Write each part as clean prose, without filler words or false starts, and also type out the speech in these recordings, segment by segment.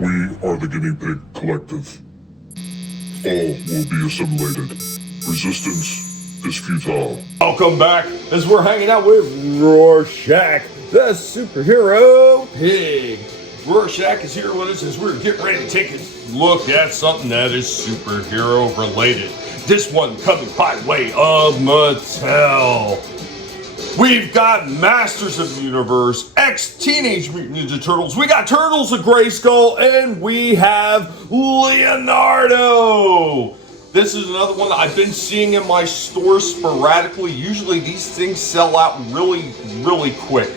We are the Guinea Pig Collective. All will be assimilated. Resistance is futile. Welcome back as we're hanging out with Rorschach, the superhero pig. Rorschach is here with us as we're getting ready to take a look at something that is superhero related. This one coming by way of Mattel. We've got Masters of the Universe, ex-Teenage Mutant Ninja Turtles, we got Turtles of Grayskull, and we have Leonardo. This is another one that I've been seeing in my store sporadically. Usually these things sell out really, really quick.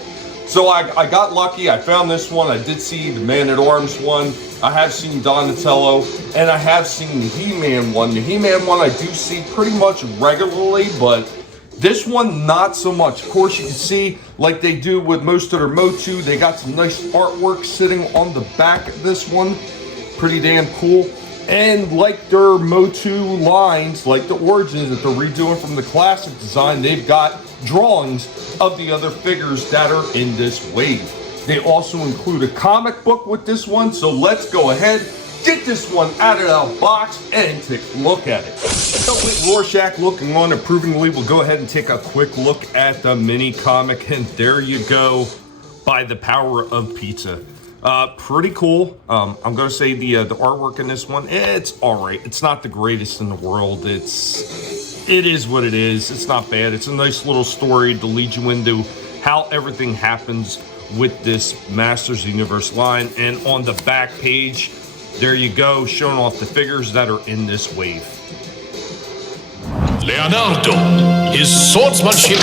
So I got lucky, I found this one. I did see the Man-at-Arms one. I have seen Donatello, and I have seen the He-Man one. The He-Man one I do see pretty much regularly, but this one, not so much. Of course, you can see, like they do with most of their MOTU, they got some nice artwork sitting on the back of this one. Pretty damn cool. And like their MOTU lines, like the Origins that they're redoing from the classic design, they've got drawings of the other figures that are in this wave. They also include a comic book with this one, so let's go ahead, get this one out of the box and take a look at it. So with Rorschach looking on approvingly, we'll go ahead and take a quick look at the mini comic, and there you go, By the Power of Pizza. Pretty cool. I'm gonna say the artwork in this one, it's all right. It's not the greatest in the world. It is what it is. It's not bad. It's a nice little story to lead you into how everything happens with this Masters of the Universe line. And on the back page, there you go, showing off the figures that are in this wave. Leonardo, his swordsmanship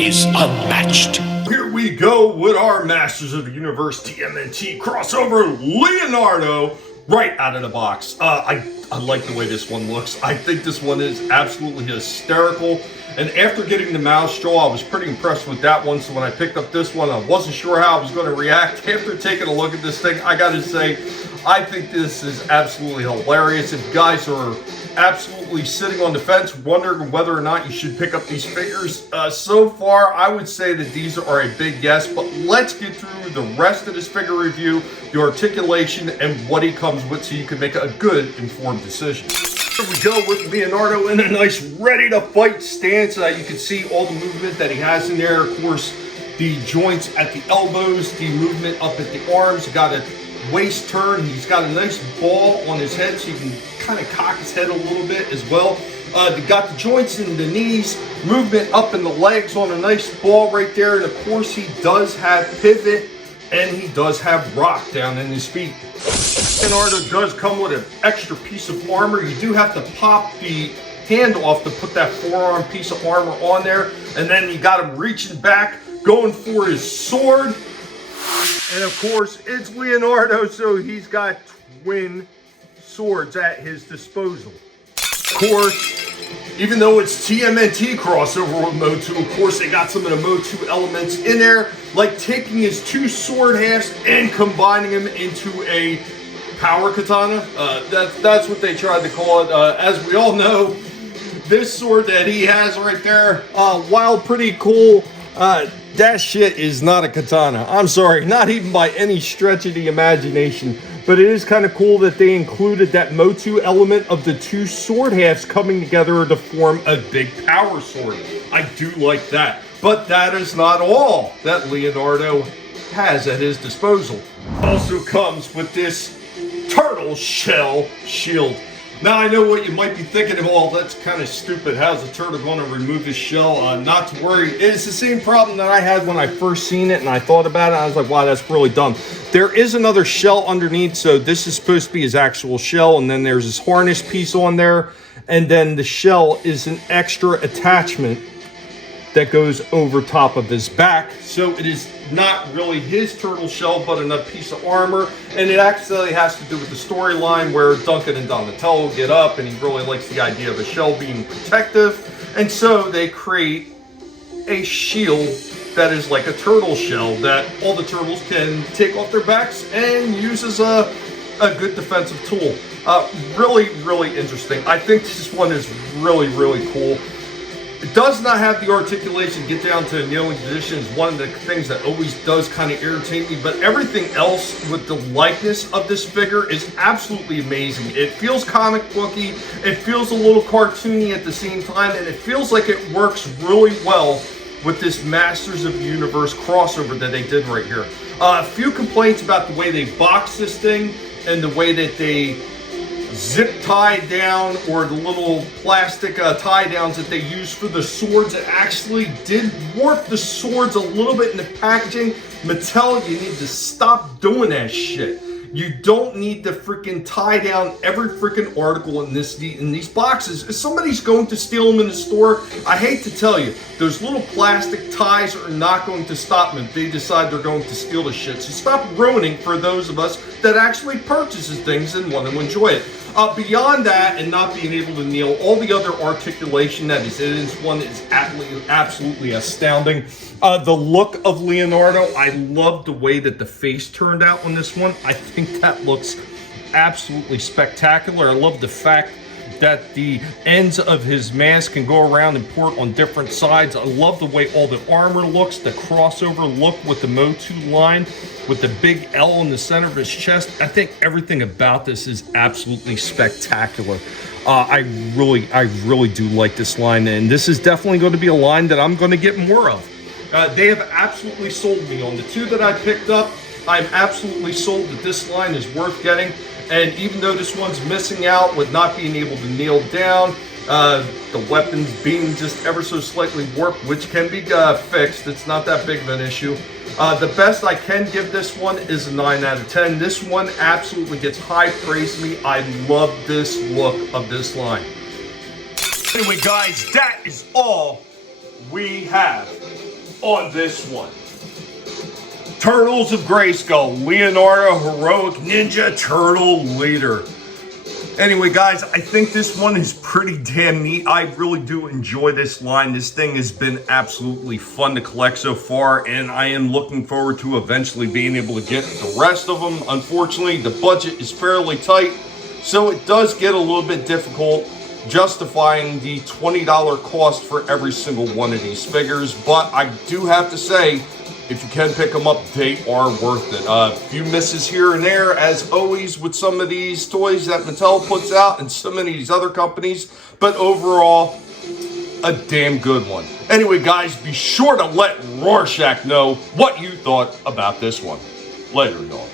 is unmatched. Here we go with our Masters of the Universe TMNT crossover Leonardo right out of the box. I like the way this one looks. I think this one is absolutely hysterical. And after getting the mouse jaw, I was pretty impressed with that one. So when I picked up this one, I wasn't sure how I was going to react. After taking a look at this thing, I got to say, I think this is absolutely hilarious. If you guys are absolutely sitting on the fence wondering whether or not you should pick up these figures, so far I would say that these are a big yes, but let's get through the rest of this figure review, the articulation, and what he comes with so you can make a good informed decision. Here we go with Leonardo in a nice ready to fight stance. You can see all the movement that he has in there. Of course, the joints at the elbows, the movement up at the arms, got a waist turn. He's got a nice ball on his head so you can kind of cock his head a little bit as well. They got the joints in the knees, movement up in the legs on a nice ball right there. And of course he does have pivot and he does have rock down in his feet. Leonardo does come with an extra piece of armor. You do have to pop the hand off to put that forearm piece of armor on there. And then you got him reaching back, going for his sword. And of course, it's Leonardo, so he's got twin swords at his disposal. Of course, even though it's TMNT crossover with MOTU, of course they got some of the MOTU elements in there, like taking his two sword halves and combining them into a power katana. That's what they tried to call it. As we all know, this sword that he has right there, while pretty cool, that shit is not a katana. I'm sorry, not even by any stretch of the imagination. But it is kind of cool that they included that MOTU element of the two sword halves coming together to form a big power sword. I do like that. But that is not all that Leonardo has at his disposal. Also comes with this turtle shell shield. Now I know what you might be thinking of, oh, that's kind of stupid. How's a turtle going to remove his shell? Not to worry. It's the same problem that I had when I first seen it and I thought about it. I was like, wow, that's really dumb. There is another shell underneath, so this is supposed to be his actual shell, and then there's this harness piece on there, and then the shell is an extra attachment that goes over top of his back. So it is not really his turtle shell, but another piece of armor. And it actually has to do with the storyline where Duncan and Donatello get up, and he really likes the idea of a shell being protective. And so they create a shield that is like a turtle shell that all the turtles can take off their backs and use as a good defensive tool. Really, really interesting. I think this one is really, really cool. It does not have the articulation to get down to a kneeling position. Is one of the things that always does kind of irritate me, but everything else with the likeness of this figure is absolutely amazing. It feels comic booky, it feels a little cartoony at the same time, and it feels like it works really well with this Masters of the Universe crossover that they did right here. A few complaints about the way they box this thing and the way that they zip tie down, or the little plastic tie downs that they use for the swords. It actually did warp the swords a little bit in the packaging. Mattel, you need to stop doing that shit. You don't need to freaking tie down every freaking article in these boxes. If somebody's going to steal them in the store, I hate to tell you, those little plastic ties are not going to stop them if they decide they're going to steal the shit. So stop ruining for those of us that actually purchases things and want to enjoy it. Beyond that, and not being able to kneel, all the other articulation that is in this one is absolutely astounding. The look of Leonardo, I love the way that the face turned out on this one. I think that looks absolutely spectacular. I love the fact that the ends of his mask can go around and port on different sides. I love the way all the armor looks, the crossover look with the MOTU line, with the big L in the center of his chest. I think everything about this is absolutely spectacular. I really do like this line, and this is definitely going to be a line that I'm going to get more of. They have absolutely sold me on the two that I picked up. I'm absolutely sold that this line is worth getting. And even though this one's missing out with not being able to kneel down, the weapons being just ever so slightly warped, which can be fixed, it's not that big of an issue. The best I can give this one is a 9 out of 10. This one absolutely gets high praise from me. I love this look of this line. Anyway, guys, that is all we have on this one. Turtles of Grayskull, Leonardo, Heroic Ninja Turtle Leader. Anyway, guys, I think this one is pretty damn neat. I really do enjoy this line. This thing has been absolutely fun to collect so far, and I am looking forward to eventually being able to get the rest of them. Unfortunately, the budget is fairly tight, so it does get a little bit difficult justifying the $20 cost for every single one of these figures. But I do have to say, if you can pick them up, they are worth it. A few misses here and there, as always, with some of these toys that Mattel puts out and so many of these other companies. But overall, a damn good one. Anyway, guys, be sure to let Rorschach know what you thought about this one. Later, y'all.